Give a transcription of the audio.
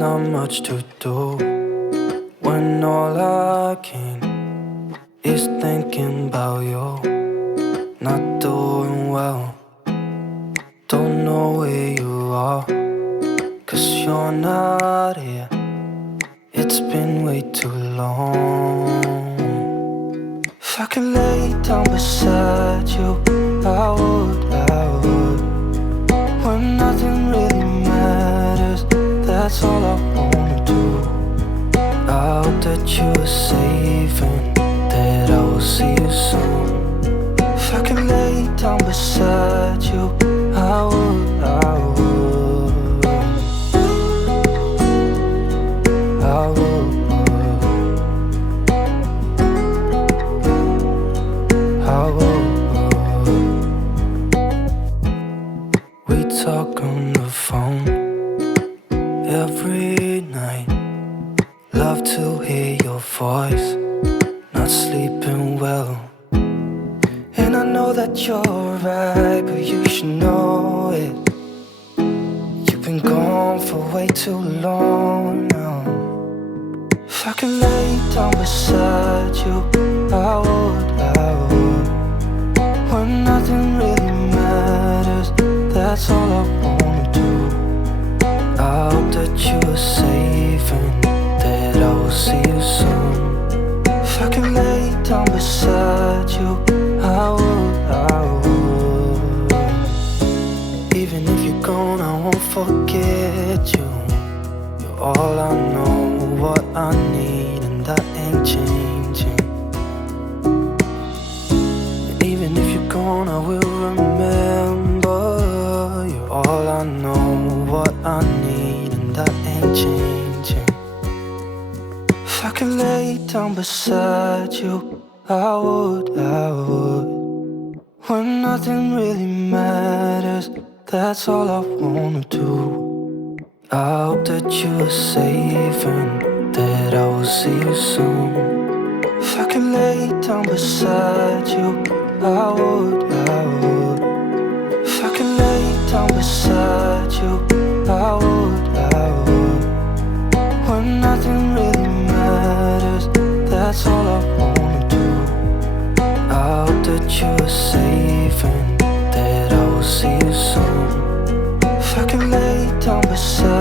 not much to do when all I can is thinking about you. Not doing well, don't know where you are, 'cause you're not here. It's been way too long. If I could lay down beside you, I would, I would. When nothing really matters, that's all I wanna do. I hope that you are safe and that I will see you soon. If I could lay down beside you, I would, I would. I would. I would. We talk on the phone every night. Love to hear your voice. Not sleeping well, and I know that you're right, but you should know it. You've been gone for way too long now. If I could lay down beside you, I would, I would. When nothing really matters, that's all I wanna do. I hope that you are safe and that I will see you soon. If I could lay down beside you, I would, I would. Even if you're gone, I won't forget you. You're all I know, what I need, and that ain't changing. And even if you're gone, I will remember. You're all I know, what I need, and that ain't changing. If I could lay down beside you, I would, I would. When nothing really matters, that's all I wanna do. I hope that you are safe and that I will see you soon. If I could lay down beside you, I would, I would. If I could lay down beside you, I would, I would. When nothing really matters, that's all I wanna do. I hope that you are safe and that I will see you soon. If I could lay down beside